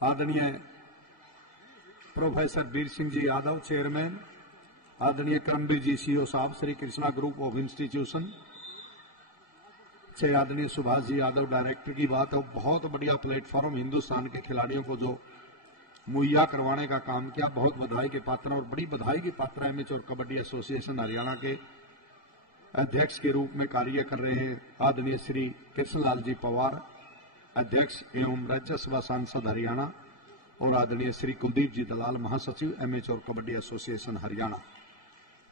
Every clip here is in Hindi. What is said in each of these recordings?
आदरणीय प्रोफेसर वीर सिंह जी यादव चेयरमैन, आदरणीय करमबीर जी सीईओ साहब Shri Krishna group of institution से, आदरणीय सुभाष जी यादव डायरेक्टर की बात है। बहुत बढ़िया प्लेटफॉर्म हिंदुस्तान के खिलाड़ियों को जो मुहैया करवाने का काम किया, बहुत बधाई के पात्र। और बड़ी बधाई के पात्र एमेच्योर कबड्डी एसोसिएशन हरियाणा के अध्यक्ष के रूप में कार्य कर रहे हैं आदरणीय श्री कृष्णलाल जी पवार, अध्यक्ष एवं राज्यसभा सांसद हरियाणा, और आदरणीय श्री कुलदीप जी दलाल महासचिव एमेच्योर कबड्डी एसोसिएशन हरियाणा।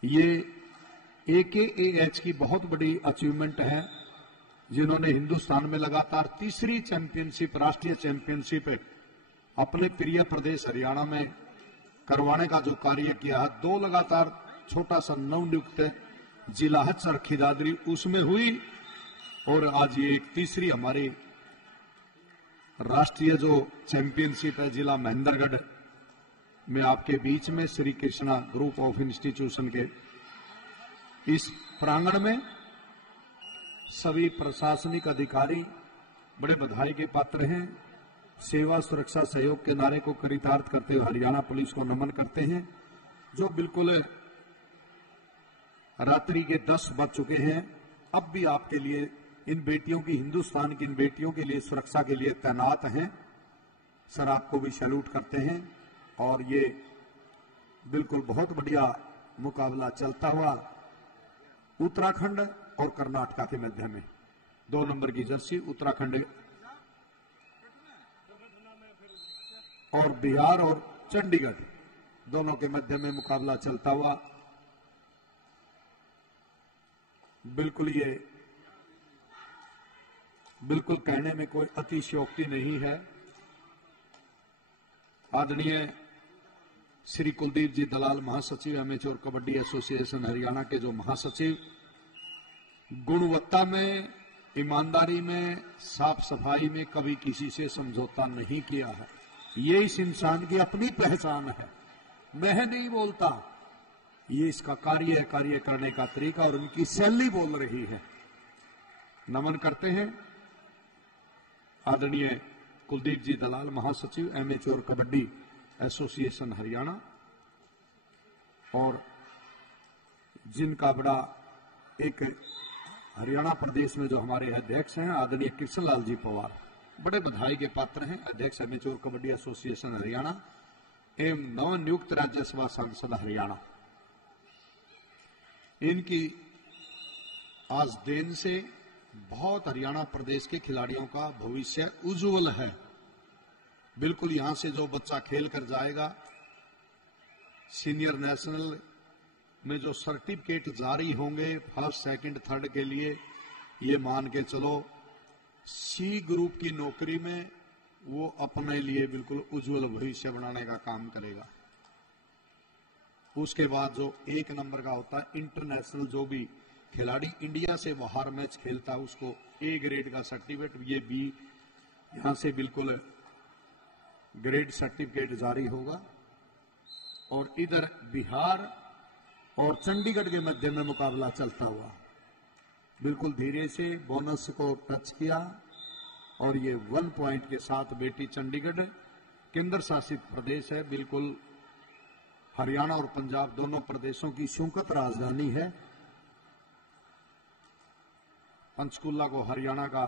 ये AKAH की बहुत बड़ी अचीवमेंट है, जिन्होंने हिंदुस्तान में लगातार तीसरी चैंपियनशिप, राष्ट्रीय चैंपियनशिप अपने प्रिय प्रदेश हरियाणा में करवाने का जो कार्य किया है। 2 लगातार छोटा सा नवनियुक्त जिला है चरखी दादरी, उसमें हुई, और आज ये एक तीसरी हमारी राष्ट्रीय जो चैंपियनशिप है जिला महेंद्रगढ़ में आपके बीच में Shri Krishna group of institution के इस प्रांगण में सभी प्रशासनिक अधिकारी बड़े बधाई के पात्र हैं। सेवा सुरक्षा सहयोग के नारे को चरितार्थ करते हुए हरियाणा पुलिस को नमन करते हैं, जो बिल्कुल रात्रि के 10 बज चुके हैं, अब भी आपके लिए इन बेटियों की, हिंदुस्तान की इन बेटियों के लिए सुरक्षा के लिए तैनात हैं। सर आपको भी सैल्यूट करते हैं। और ये बिल्कुल बहुत बढ़िया मुकाबला चलता हुआ उत्तराखंड और कर्नाटक के मध्य में 2 नंबर की जर्सी उत्तराखंड और बिहार और चंडीगढ़ दोनों के मध्य में मुकाबला चलता हुआ, बिल्कुल ये बिल्कुल कहने में कोई अतिशयोक्ति नहीं है। आदरणीय श्री कुलदीप जी दलाल महासचिव एमेच्योर कबड्डी एसोसिएशन हरियाणा के जो महासचिव, गुणवत्ता में, ईमानदारी में, साफ सफाई में कभी किसी से समझौता नहीं किया है। ये इस इंसान की अपनी पहचान है। मैं नहीं बोलता, ये इसका कार्य करने का तरीका और उनकी शैली बोल रही है। नमन करते हैं आदरणीय कुलदीप जी दलाल महासचिव एमेच्योर कबड्डी एसोसिएशन हरियाणा, और जिनका बड़ा एक हरियाणा प्रदेश में जो हमारे अध्यक्ष हैं आदरणीय कृष्णलाल जी पवार, बड़े बधाई के पात्र हैं, अध्यक्ष एमेच्योर कबड्डी एसोसिएशन हरियाणा एवं नवनियुक्त राज्यसभा सांसद हरियाणा। इनकी आज देन से बहुत हरियाणा प्रदेश के खिलाड़ियों का भविष्य उज्जवल है। बिल्कुल यहां से जो बच्चा खेल कर जाएगा, सीनियर नेशनल में जो सर्टिफिकेट जारी होंगे फर्स्ट, सेकंड, थर्ड के लिए, ये मान के चलो C ग्रुप की नौकरी में वो अपने लिए बिल्कुल उज्जवल भविष्य बनाने का काम करेगा। उसके बाद जो 1 नंबर का होता है इंटरनेशनल, जो भी खिलाड़ी इंडिया से बाहर मैच खेलता है उसको A ग्रेड का सर्टिफिकेट, ये B यहां से बिल्कुल ग्रेड सर्टिफिकेट जारी होगा। और इधर बिहार और चंडीगढ़ के मध्य में मुकाबला चलता हुआ, बिल्कुल धीरे से बोनस को टच किया, और ये 1 पॉइंट के साथ बेटी चंडीगढ़ केंद्र शासित प्रदेश है, बिल्कुल हरियाणा और पंजाब दोनों प्रदेशों की शूकत राजधानी है। पंचकुला को हरियाणा का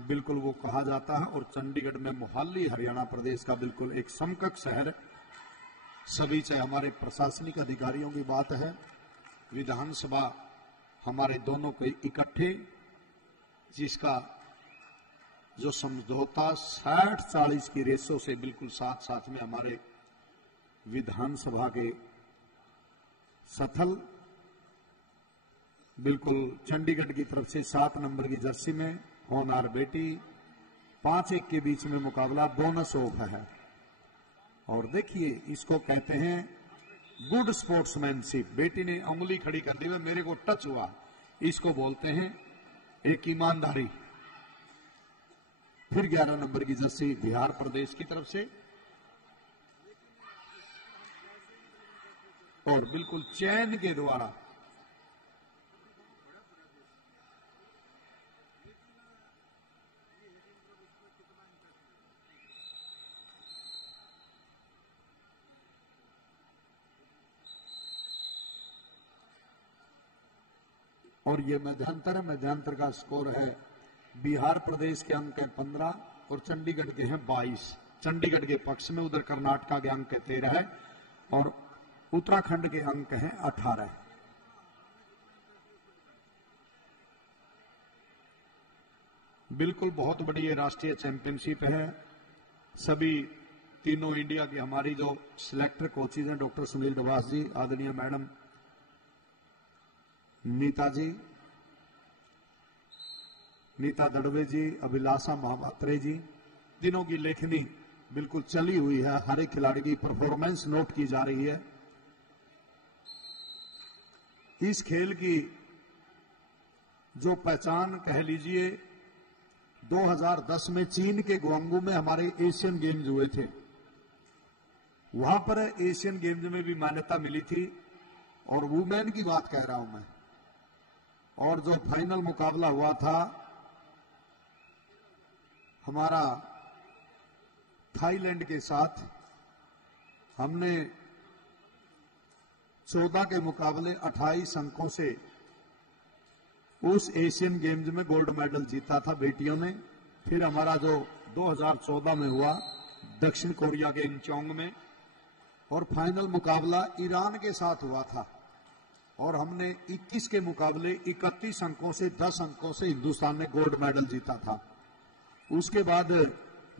बिल्कुल वो कहा जाता है, और चंडीगढ़ में मोहाली हरियाणा प्रदेश का बिल्कुल एक समकक्ष शहर। सभी चाहे हमारे प्रशासनिक अधिकारियों की बात है, विधानसभा हमारे दोनों के इकट्ठे, जिसका जो समझौता 60-40 की रेशो से बिल्कुल साथ साथ में हमारे विधानसभा के सथल, बिल्कुल चंडीगढ़ की तरफ से 7 नंबर की जर्सी में होनहार बेटी, 5-1 के बीच में मुकाबला बोनस ऑफ है। और देखिए इसको कहते हैं गुड स्पोर्ट्समैनशिप। बेटी ने उंगली खड़ी कर दी, मेरे को टच हुआ, इसको बोलते हैं एक ईमानदारी। फिर 11 नंबर की जर्सी बिहार प्रदेश की तरफ से, और बिल्कुल चैन के द्वारा और ये मध्यांतर है। मध्यांतर का स्कोर है बिहार प्रदेश के अंक है 15 और चंडीगढ़ के हैं 22। चंडीगढ़ के पक्ष में, उधर कर्नाटका के अंक है 13 है और उत्तराखंड के अंक हैं 18। बिल्कुल बहुत बड़ी ये राष्ट्रीय चैंपियनशिप है। सभी तीनों इंडिया की हमारी जो सिलेक्टर कोचेज हैं, डॉक्टर सुनील डवास जी, आदरणीय मैडम नीता दड़वे जी, अभिलाषा महापात्रे जी, तीनों की लेखनी बिल्कुल चली हुई है। हर एक खिलाड़ी की परफॉर्मेंस नोट की जा रही है। इस खेल की जो पहचान कह लीजिए, 2010 में चीन के ग्वांगू में हमारे एशियन गेम्स हुए थे। वहां पर एशियन गेम्स में भी मान्यता मिली थी और वुमेन की बात कह रहा हूं मैं। और जो फाइनल मुकाबला हुआ था हमारा थाईलैंड के साथ, हमने 14 के मुकाबले 28 अंकों से उस एशियन गेम्स में गोल्ड मेडल जीता था बेटियों ने। फिर हमारा जो 2014 में हुआ दक्षिण कोरिया के इंचोंग में, और फाइनल मुकाबला ईरान के साथ हुआ था और हमने 21 के मुकाबले 31 अंकों से 10 अंकों से हिंदुस्तान ने गोल्ड मेडल जीता था। उसके बाद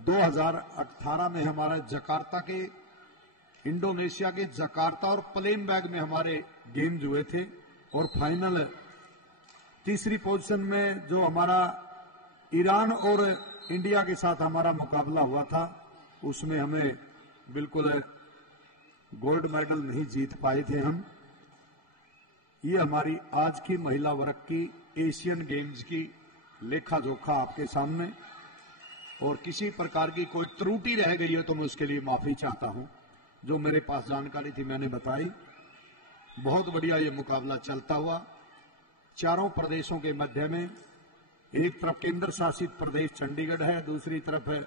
2018 में हमारा जकार्ता के, इंडोनेशिया के जकार्ता और प्लेन बैग में हमारे गेम्स हुए थे और फाइनल तीसरी पोजीशन में जो हमारा ईरान और इंडिया के साथ हमारा मुकाबला हुआ था, उसमें हमें बिल्कुल गोल्ड मेडल नहीं जीत पाए थे हम। ये हमारी आज की महिला वर्ग की एशियन गेम्स की लेखा जोखा आपके सामने, और किसी प्रकार की कोई त्रुटि रह गई है तो मैं उसके लिए माफी चाहता हूं। जो मेरे पास जानकारी थी मैंने बताई। बहुत बढ़िया ये मुकाबला चलता हुआ चारों प्रदेशों के मध्य में, एक तरफ केंद्र शासित प्रदेश चंडीगढ़ है, दूसरी तरफ है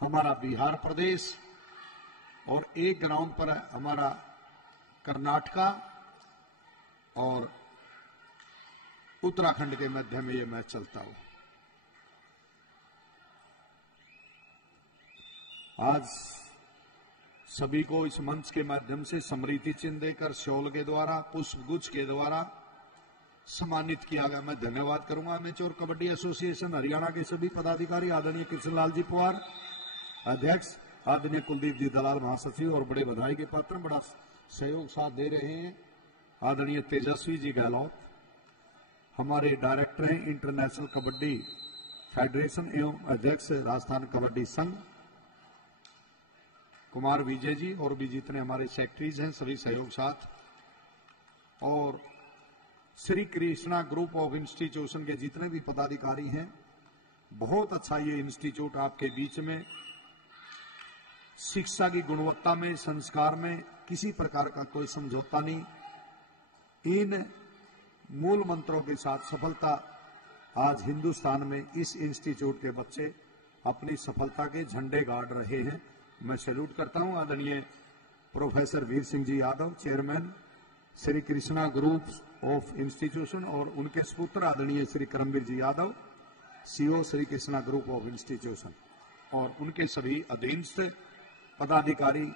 हमारा बिहार प्रदेश, और एक ग्राउंड पर है हमारा कर्नाटका और उत्तराखंड के मध्य में यह मैच चलता हुआ। आज सभी को इस मंच के माध्यम से स्मृति चिन्ह देकर शॉल के द्वारा, पुष्पगुच्छ के द्वारा सम्मानित किया गया। मैं धन्यवाद करूंगा अमेचोर कबड्डी एसोसिएशन हरियाणा के सभी पदाधिकारी, आदरणीय कृष्णलाल जी पवार अध्यक्ष, आदरणीय कुलदीप जी दलाल महासचिव, और बड़े बधाई के पात्र बड़ा सहयोग साथ दे रहे हैं आदरणीय तेजस्वी जी गहलोत, हमारे डायरेक्टर हैं इंटरनेशनल कबड्डी फेडरेशन एवं अध्यक्ष राजस्थान कबड्डी संघ कुमार विजय जी, और भी जितने हमारे सेक्रेटरीज हैं सभी सहयोग साथ, और Shri Krishna group of institution के जितने भी पदाधिकारी हैं। बहुत अच्छा ये इंस्टीट्यूट आपके बीच में शिक्षा की गुणवत्ता में, संस्कार में किसी प्रकार का कोई समझौता नहीं। इन मूल मंत्रों के साथ सफलता आज हिंदुस्तान में इस इंस्टीट्यूट के बच्चे अपनी सफलता के झंडे गाड़ रहे हैं। मैं सैल्यूट करता हूं आदरणीय professor Veer Singh ji Yadav, chairman Shri Krishna group of institution, और उनके सुपुत्र आदरणीय श्री करमवीर जी यादव, CO Shri Krishna group of institution, और उनके सभी अधीनस्थ पदाधिकारी,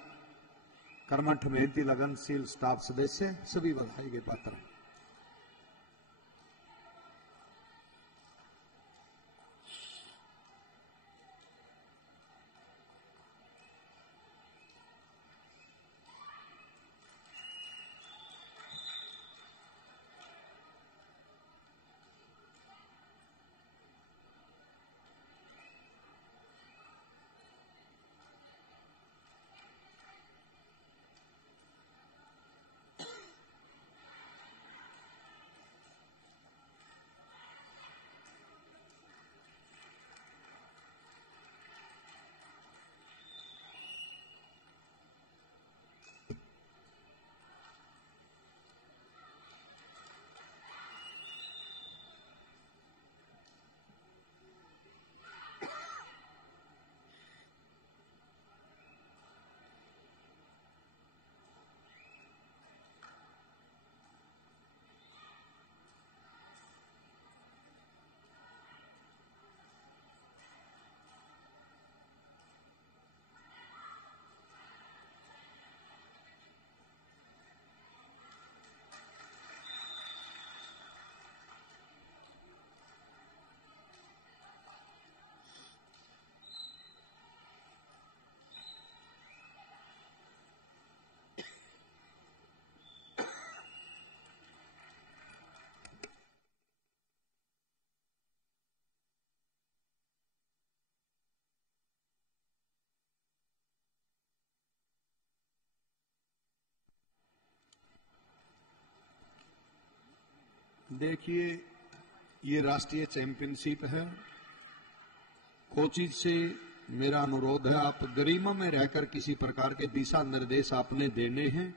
कर्मठ मेहनती लगनशील स्टाफ सदस्य सभी बधाई के पात्र हैं। देखिए, ये राष्ट्रीय चैंपियनशिप है। कोचिज से मेरा अनुरोध है, आप गरिमा में रहकर किसी प्रकार के दिशा निर्देश आपने देने हैं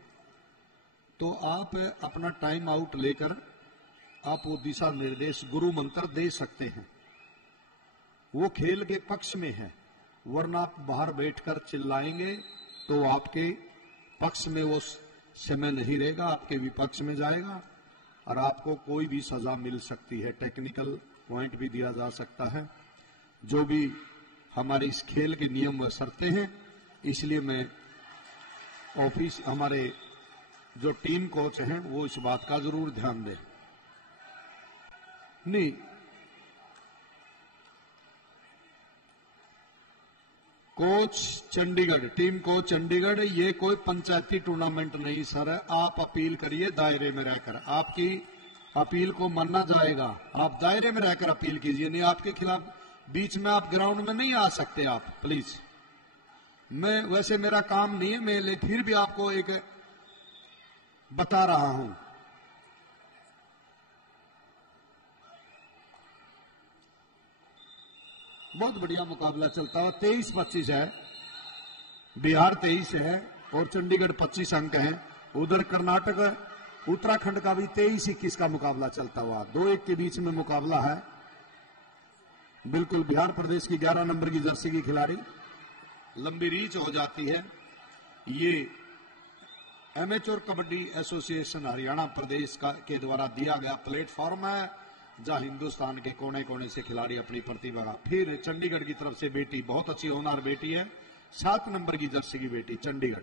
तो आप अपना टाइम आउट लेकर आप वो दिशा निर्देश गुरु मंत्र दे सकते हैं। वो खेल के पक्ष में है, वरना आप बाहर बैठकर चिल्लाएंगे तो आपके पक्ष में वो समय नहीं रहेगा, आपके विपक्ष में जाएगा और आपको कोई भी सजा मिल सकती है। टेक्निकल पॉइंट भी दिया जा सकता है। जो भी हमारे इस खेल के नियम व शर्तें हैं, इसलिए मैं ऑफिस हमारे जो टीम कोच हैं वो इस बात का जरूर ध्यान दें। नहीं, coach Chandigarh, team coach Chandigarh, ये कोई पंचायती टूर्नामेंट नहीं सर। आप अपील करिए दायरे में रहकर, आपकी अपील को माना जाएगा। आप दायरे में रहकर अपील कीजिए, नहीं आपके खिलाफ बीच में आप ग्राउंड में नहीं आ सकते आप, प्लीज। मैं वैसे मेरा काम नहीं है, मैं फिर भी आपको एक बता रहा हूं। बहुत बढ़िया मुकाबला चलता है। 23-25 है, बिहार 23 है और चंडीगढ़ 25 अंक है। उधर कर्नाटक उत्तराखंड का भी 23-21 का मुकाबला चलता हुआ 2-1 के बीच में मुकाबला है। बिल्कुल बिहार प्रदेश की 11 नंबर की जर्सी की खिलाड़ी लंबी रीच हो जाती है। ये एमेच्योर कबड्डी एसोसिएशन हरियाणा प्रदेश के द्वारा दिया गया प्लेटफॉर्म है, जहां हिंदुस्तान के कोने कोने से खिलाड़ी अपनी प्रतिभा। फिर चंडीगढ़ की तरफ से बेटी, बहुत अच्छी होनहार बेटी है, 7 नंबर की जर्सी की बेटी चंडीगढ़।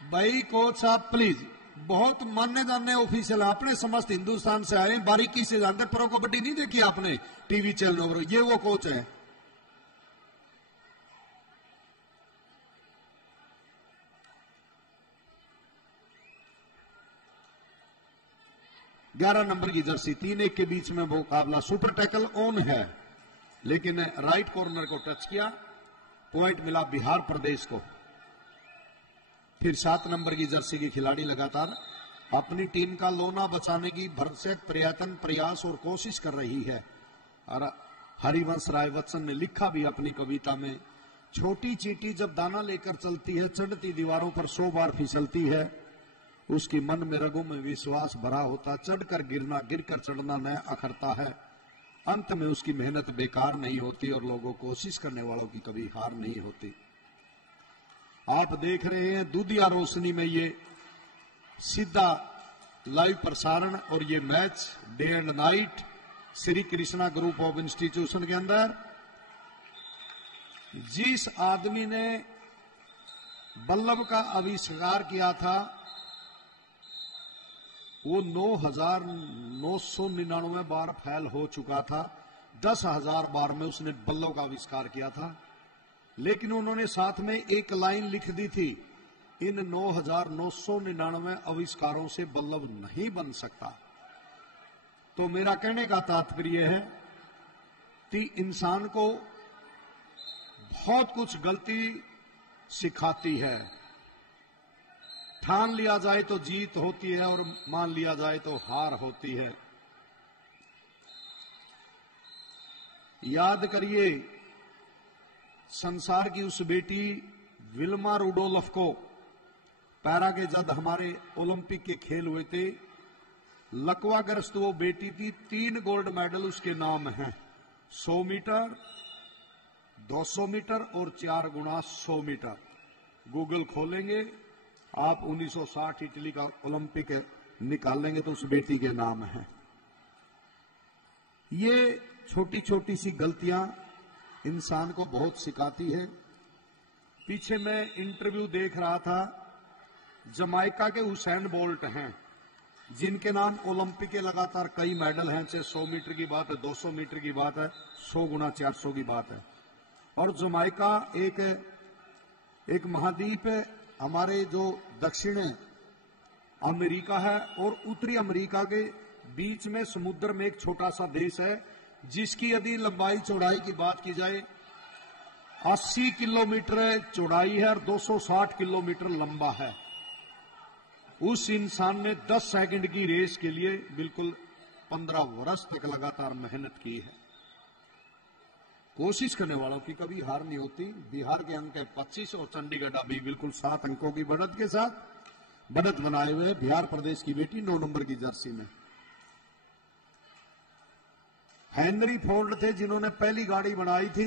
भाई कोच साहब प्लीज, बहुत मान्य जाने ऑफिशियल, आपने समस्त हिंदुस्तान से आए, बारीकी से जानते, प्रो कबड्डी नहीं देखी आपने टीवी चैनलों पर। ये वो कोच है। ग्यारह नंबर की जर्सी, 3-1 के बीच में मुकाबला। सुपर टैकल ऑन है, लेकिन राइट कॉर्नर को टच किया, पॉइंट मिला बिहार प्रदेश को। फिर 7 नंबर की जर्सी की खिलाड़ी लगातार अपनी टीम का लोना बचाने की भरसक प्रयत्न, प्रयास और कोशिश कर रही है। और हरिवंश राय बच्चन ने लिखा भी अपनी कविता में, छोटी चींटी जब दाना लेकर चलती है, चढ़ती दीवारों पर 100 बार फिसलती है, उसकी मन में रगों में विश्वास भरा होता, चढ़कर गिरना, गिरकर चढ़ना न अखरता है, अंत में उसकी मेहनत बेकार नहीं होती और लोगों कोशिश करने वालों की कभी हार नहीं होती। आप देख रहे हैं दूधिया रोशनी में ये सीधा लाइव प्रसारण और ये match day and night Shri Krishna group of institution के अंदर। जिस आदमी ने बल्लभ का आविष्कार किया था वो 9,999 बार फैल हो चुका था। 10,000 बार में उसने बल्लभ का आविष्कार किया था, लेकिन उन्होंने साथ में एक लाइन लिख दी थी, इन 9,999 आविष्कारों से बल्लभ नहीं बन सकता। तो मेरा कहने का तात्पर्य है कि इंसान को बहुत कुछ गलती सिखाती है। ठान लिया जाए तो जीत होती है और मान लिया जाए तो हार होती है। याद करिए, संसार की उस बेटी विल्मा रुडोल्फ को पैरा के जब हमारे ओलंपिक के खेल हुए थे, लकवाग्रस्त वो बेटी थी। 3 गोल्ड मेडल उसके नाम हैं, 100 मीटर, 200 मीटर और 4 गुना 100 मीटर। गूगल खोलेंगे आप, 1960 इटली का ओलंपिक निकाल लेंगे तो उस बेटी के नाम है। ये छोटी छोटी सी गलतियां इंसान को बहुत सिखाती है। पीछे मैं इंटरव्यू देख रहा था, जमाइका के हुसैन बोल्ट हैं, जिनके नाम ओलंपिक के लगातार कई मेडल हैं, चाहे 100 मीटर की बात है, 200 मीटर की बात है, 100 गुना 400 की बात है। और जमाइका एक महाद्वीप है, हमारे जो दक्षिण अमेरिका है और उत्तरी अमेरिका के बीच में समुद्र में एक छोटा सा देश है जिसकी यदि लंबाई चौड़ाई की बात की जाए 80 किलोमीटर चौड़ाई है और 260 किलोमीटर लंबा है। उस इंसान ने 10 सेकंड की रेस के लिए बिल्कुल 15 वर्ष तक लगातार मेहनत की है। कोशिश करने वालों की कभी हार नहीं होती। बिहार के अंक है 25 और चंडीगढ़ अभी बिल्कुल 7 अंकों की बढ़त के साथ बढ़त बनाए हुए बिहार प्रदेश की बेटी 9 नंबर की जर्सी में। हेनरी फोर्ड थे जिन्होंने पहली गाड़ी बनाई थी,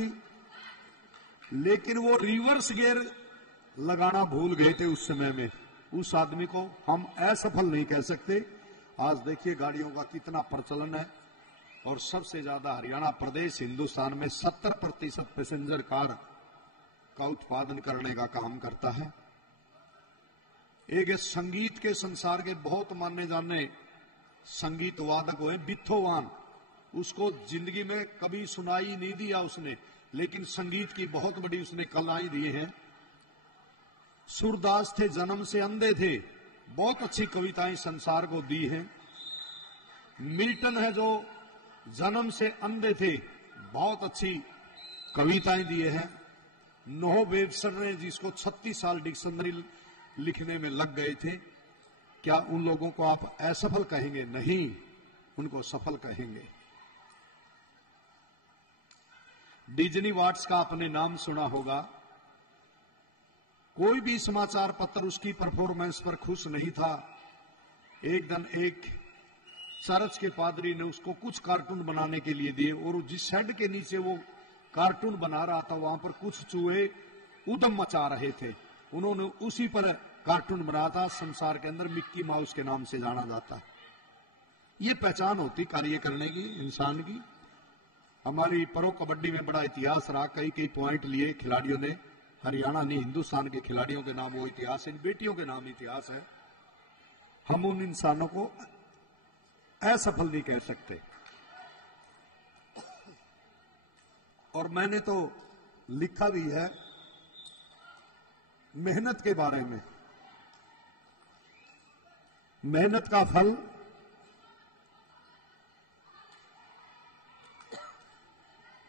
लेकिन वो रिवर्स गियर लगाना भूल गए थे उस समय में। उस आदमी को हम असफल नहीं कह सकते। आज देखिए गाड़ियों का कितना प्रचलन है और सबसे ज्यादा हरियाणा प्रदेश हिंदुस्तान में 70% पैसेंजर कार का उत्पादन करने का काम करता है। एक संगीत के संसार के बहुत माने जाने संगीत वादक हुए बिथोवान। उसको जिंदगी में कभी सुनाई नहीं दिया उसने, लेकिन संगीत की बहुत बड़ी उसने कलाएं दी हैं। सूरदास थे, जन्म से अंधे थे, बहुत अच्छी कविताएं संसार को दी हैं। मिल्टन है जो जन्म से अंधे थे, बहुत अच्छी कविताएं दिए हैं। नोह वेब्स्टर ने जिसको 36 साल डिक्शनरी लिखने में लग गए थे, क्या उन लोगों को आप असफल कहेंगे? नहीं, उनको सफल कहेंगे। डिज्नी वाट्स का आपने नाम सुना होगा। कोई भी समाचार पत्र उसकी परफॉर्मेंस पर खुश नहीं था। एक दिन एक चर्च के पादरी ने उसको कुछ कार्टून बनाने के लिए दिए और जिस शेड के नीचे वो कार्टून बना रहा था वहां पर कुछ चूहे उद्यम मचा रहे थे। उन्होंने उसी पर कार्टून बनाया था। संसार के अंदर मिक्की माउस के नाम से जाना जाता। ये पहचान होती कार्य करने की इंसान की। हमारी प्रो कबड्डी में बड़ा इतिहास रहा, कई कई पॉइंट लिए खिलाड़ियों ने। हरियाणा ने हिंदुस्तान के खिलाड़ियों के नाम वो इतिहास, इन बेटियों के नाम इतिहास है। हम उन इंसानों को असफल नहीं कह सकते। और मैंने तो लिखा भी है मेहनत के बारे में। मेहनत का फल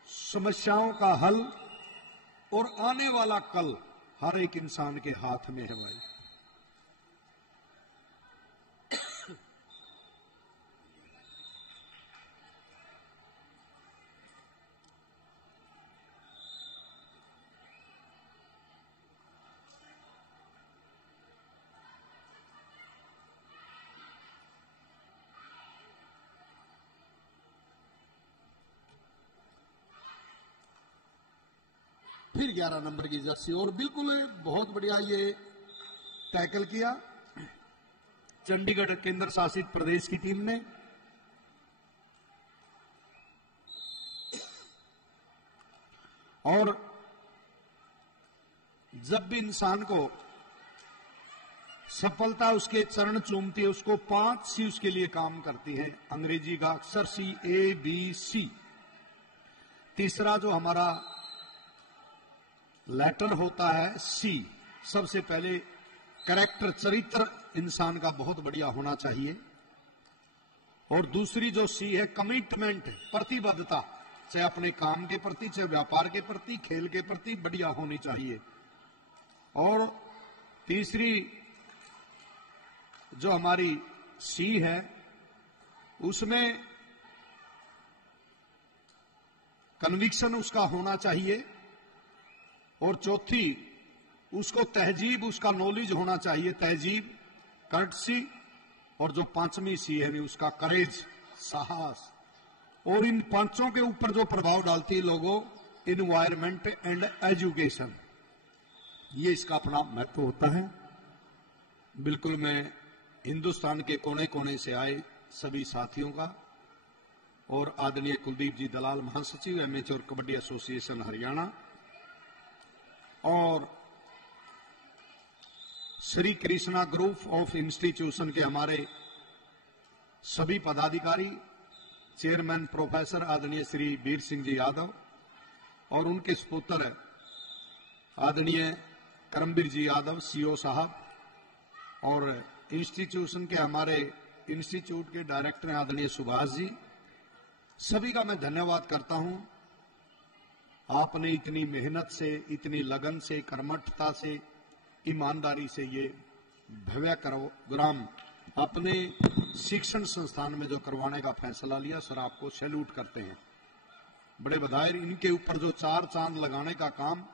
समस्याओं का हल और आने वाला कल हर एक इंसान के हाथ में है भाई। फिर 11 नंबर की जर्सी और बिल्कुल बहुत बढ़िया ये टैकल किया चंडीगढ़ केंद्र शासित प्रदेश की टीम ने। और जब भी इंसान को सफलता उसके चरण चूमती है, उसको 5 सी उसके लिए काम करती है। अंग्रेजी का अक्षर सी, ABC। तीसरा जो हमारा लेटर होता है सी। सबसे पहले कैरेक्टर, चरित्र इंसान का बहुत बढ़िया होना चाहिए। और दूसरी जो सी है कमिटमेंट, प्रतिबद्धता, चाहे अपने काम के प्रति, चाहे व्यापार के प्रति, खेल के प्रति बढ़िया होनी चाहिए। और तीसरी जो हमारी सी है उसमें कन्विक्शन उसका होना चाहिए। और चौथी उसको तहजीब, उसका नॉलेज होना चाहिए, तहजीब, कर्टसी। और जो 5वीं सी है उसका करेज, साहस। और इन 5 के ऊपर जो प्रभाव डालती है लोगों, इन्वायरमेंट एंड एजुकेशन, ये इसका अपना महत्व होता है। बिल्कुल मैं हिंदुस्तान के कोने कोने से आए सभी साथियों का और आदरणीय कुलदीप जी दलाल महासचिव एमेच्योर कबड्डी एसोसिएशन हरियाणा और Shri Krishna group of institution के हमारे सभी पदाधिकारी, चेयरमैन प्रोफेसर आदरणीय श्री वीर सिंह जी यादव और उनके सुपुत्र आदरणीय करमवीर जी यादव, CO साहब, और इंस्टीट्यूशन के हमारे इंस्टीट्यूट के डायरेक्टर आदरणीय सुभाष जी, सभी का मैं धन्यवाद करता हूं। आपने इतनी मेहनत से, इतनी लगन से, कर्मठता से, ईमानदारी से ये भव्य प्रोग्राम अपने शिक्षण संस्थान में जो करवाने का फैसला लिया, सर आपको सैल्यूट करते हैं, बड़े बधाई। इनके ऊपर जो 4 चांद लगाने का काम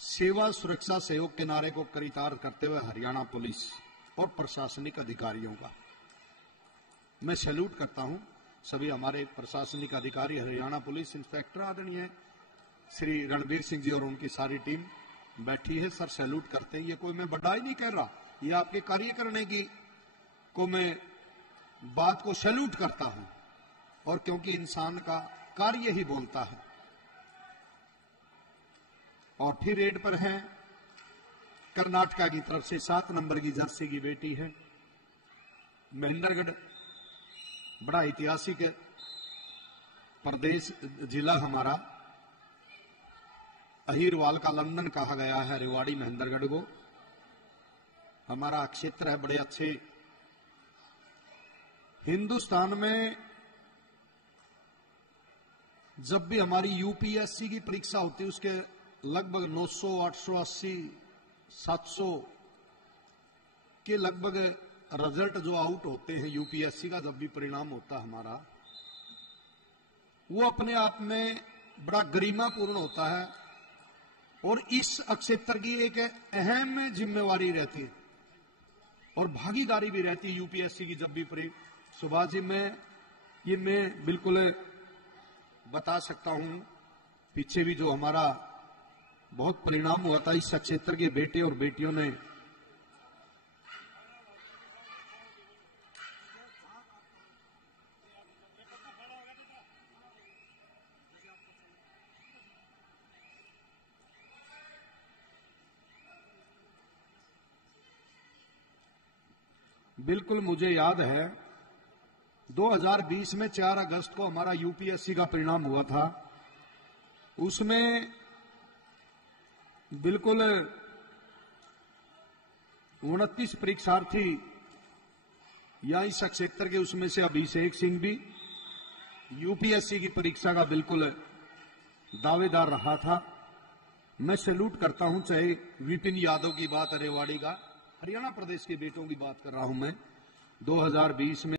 सेवा सुरक्षा सहयोग के नारे को चरितार्थ करते हुए हरियाणा पुलिस और प्रशासनिक अधिकारियों का मैं सैल्यूट करता हूं। सभी हमारे प्रशासनिक अधिकारी, हरियाणा पुलिस इंस्पेक्टर आदरणीय श्री रणवीर सिंह जी और उनकी सारी टीम बैठी है, सर सैल्यूट करते हैं। ये कोई मैं बड़ाई नहीं कर रहा, ये आपके कार्य करने की को मैं बात को सैल्यूट करता हूं, और क्योंकि इंसान का कार्य ही बोलता है। और फिर रेड पर है कर्नाटका की तरफ से 7 नंबर की जर्सी की बेटी है। महेंद्रगढ़ बड़ा ऐतिहासिक प्रदेश जिला हमारा, अहीरवाल का लंदन कहा गया है रेवाड़ी महेंद्रगढ़ को। हमारा क्षेत्र है, बड़े अच्छे हिंदुस्तान में जब भी हमारी यूपीएससी की परीक्षा होती है उसके लगभग 900, 880, 700 के लगभग रिजल्ट जो आउट होते हैं यूपीएससी का, जब भी परिणाम होता है हमारा, वो अपने आप में बड़ा गरिमापूर्ण होता है। और इस क्षेत्र की एक अहम जिम्मेवारी रहती है और भागीदारी भी रहती है यूपीएससी की जब भी सुभाष जी, मैं बिल्कुल बता सकता हूं, पीछे भी जो हमारा बहुत परिणाम हुआ था, इस क्षेत्र के बेटे और बेटियों ने बिल्कुल मुझे याद है 2020 में 4 अगस्त को हमारा यूपीएससी का परिणाम हुआ था। उसमें बिल्कुल 29 परीक्षार्थी या इस क्षेत्र के, उसमें से अभिषेक सिंह भी यूपीएससी की परीक्षा का बिल्कुल दावेदार रहा था। मैं सैल्यूट करता हूं, चाहे विपिन यादव की बात, रेवाड़ी का, हरियाणा प्रदेश के बेटों की बात कर रहा हूं मैं। 2020 में